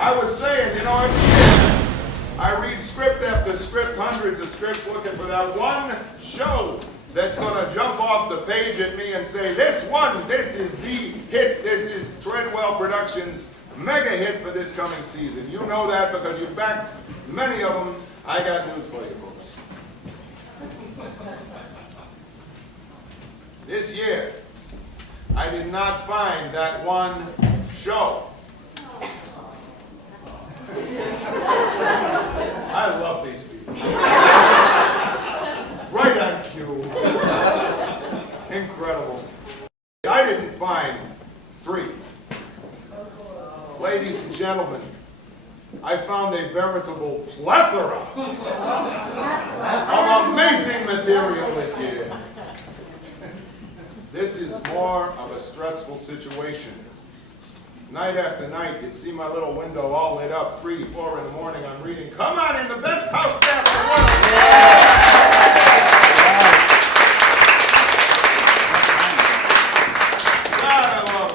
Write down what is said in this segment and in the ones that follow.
I was saying, you know, every year I read script after script, hundreds of scripts, looking for that one show that's going to jump off the page at me and say, this is the hit, this is Treadwell Productions' mega hit for this coming season. You know that because you backed many of them. I got news for you, folks. This year, I did not find that one show. I love these people. Right on cue. Incredible. I didn't find 3. Ladies and gentlemen, I found a veritable plethora of amazing material this year. This is more of a stressful situation. Night after night, you'd see my little window all lit up, 3, 4 in the morning, I'm reading, come on in, the best house staff in the world. God, I love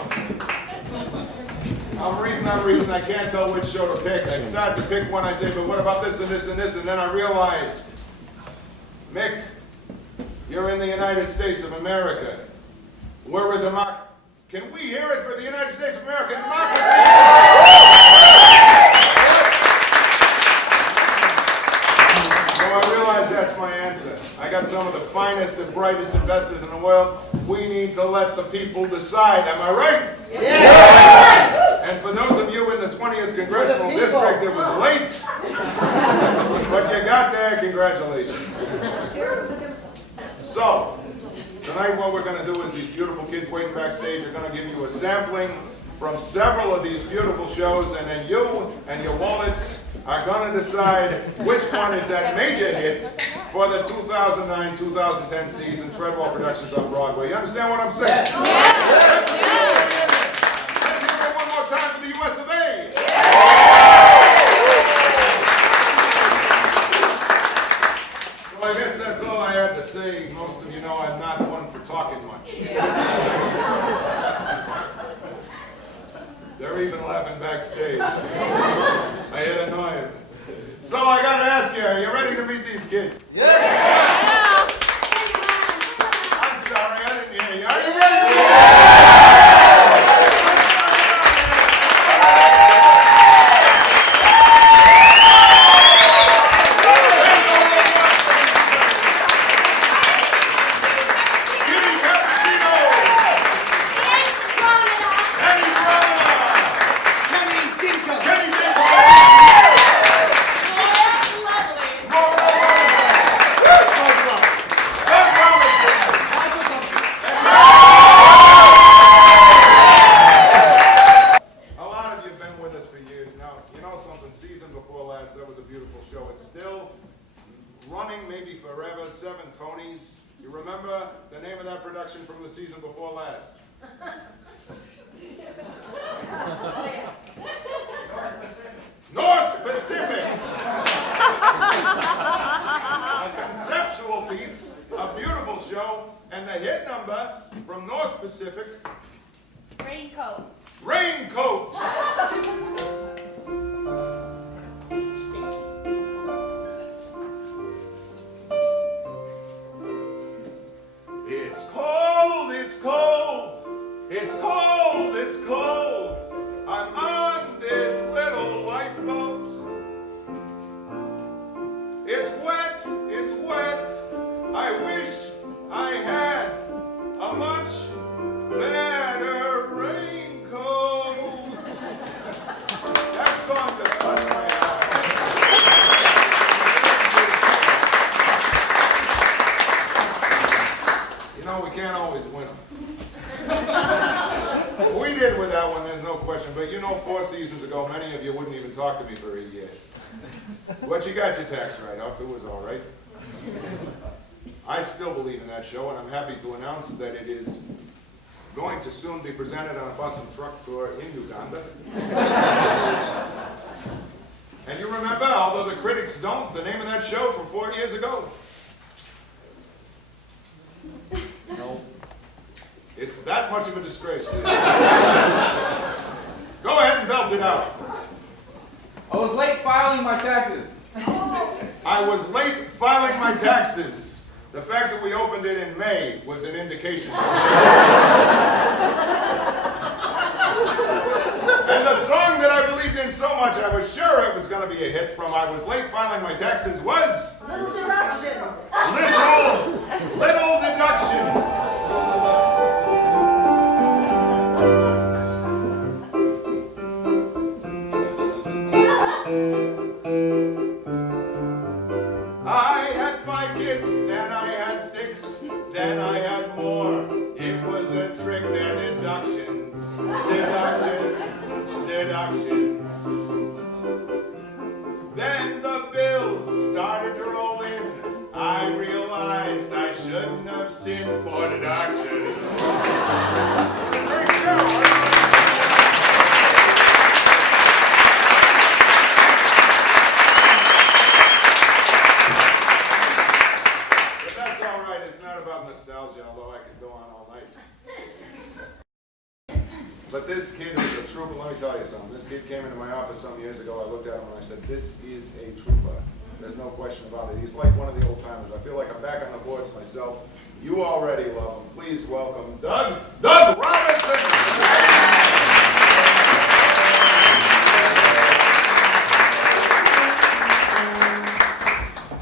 them. I'm reading, I can't tell which show to pick. I start to pick one, I say, but what about this and this and this? And then I realized, Mick, you're in the United States of America. We're a democracy. Can we hear it for the United States of America? Democracy! So I realize that's my answer. I got some of the finest and brightest investors in the world. We need to let the people decide. Am I right? Yeah. And for those of you in the 20th Congressional District, it was late. But you got there. Congratulations. So, tonight what we're going to do is these beautiful kids waiting backstage are going to give you a sampling from several of these beautiful shows, and then you and your wallets are going to decide which one is that major hit for the 2009-2010 season, Treadwell Productions on Broadway. You understand what I'm saying? Let's hear it one more time for the US of A. So I guess that's all I had to say. Most of you know I'm not one for talking much. They're even laughing backstage. I hit annoying. So I gotta ask you, are you ready to meet these kids? Yeah! I'm sorry, I didn't hear you. Are you ready? Season before last, that was a beautiful show. It's still running, maybe forever. 7 Tonys. You remember the name of that production from the season before last? Oh, yeah. North Pacific. A conceptual piece, a beautiful show, and the hit number from North Pacific. Raincoat. Raincoat. It's cold, it's cold, it's cold, it's cold. I'm on this little lifeboat. It's wet, it's wet. I wish I had a much better raincoat. That song just touched my heart. We can't always win them. We did with that one, there's no question. But you know, 4 seasons ago, many of you wouldn't even talk to me for a year. But you got your tax write-off. It was all right. I still believe in that show, and I'm happy to announce that it is going to soon be presented on a bus and truck tour in Uganda. And you remember, although the critics don't, the name of that show from 4 years ago? No. It's that much of a disgrace. Go ahead and belt it out. I was late filing my taxes. I was late filing my taxes. The fact that we opened it in May was an indication. And the song that I believed in so much, I was sure it was going to be a hit from I Was Late Filing My Taxes was... Little Deductions. Little Deductions. I had 5 kids, then I had 6, then I had more. It was a trick, then deductions, deductions, deductions. Then the bills started to roll in. I realized I shouldn't have sinned for deductions. Great show. Nostalgia, although I could go on all night. But this kid is a trooper. Let me tell you something. This kid came into my office some years ago. I looked at him and I said, this is a trooper. There's no question about it. He's like one of the old timers. I feel like I'm back on the boards myself. You already love him. Please welcome Doug Robertson.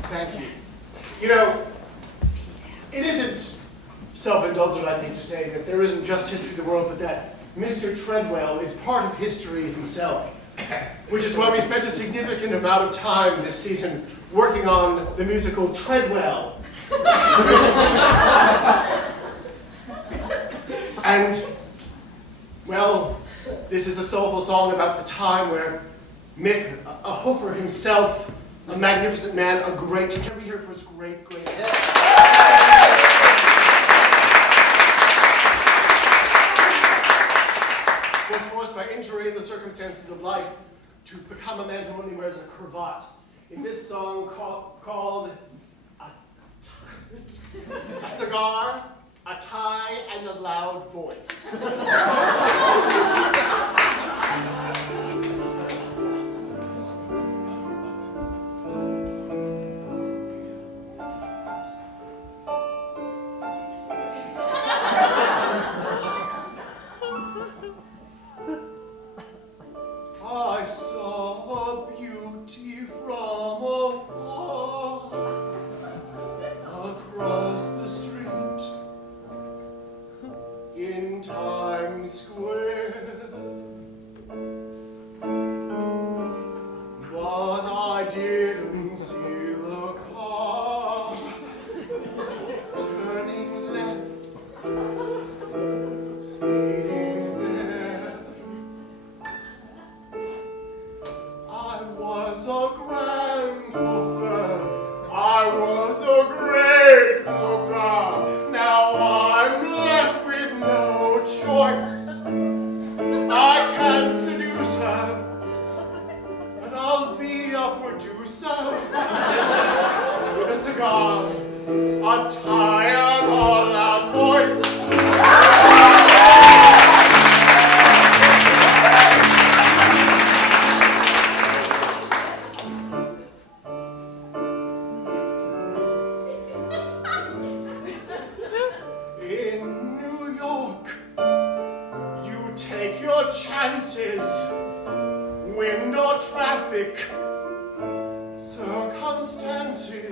Thank you. You know, it isn't self-indulgent, I think, to say that there isn't just history of the world, but that Mr. Treadwell is part of history himself, which is why we spent a significant amount of time this season working on the musical Treadwell! And, well, this is a soulful song about the time where Mick, a hoofer himself, a magnificent man, a great, can we hear it for his great head? Was forced by injury and the circumstances of life to become a man who only wears a cravat. In this song called a Cigar, a Tie, and a Loud Voice. I saw beauty from afar across the street in Times Square, but I didn't see the car turning left, speeding there. I was a grand woofer. I was a great looker. Now I'm left with no choice. I can seduce her, and I'll be a producer with a cigar, a tie, and a loud voice. Chances, wind or traffic, circumstances.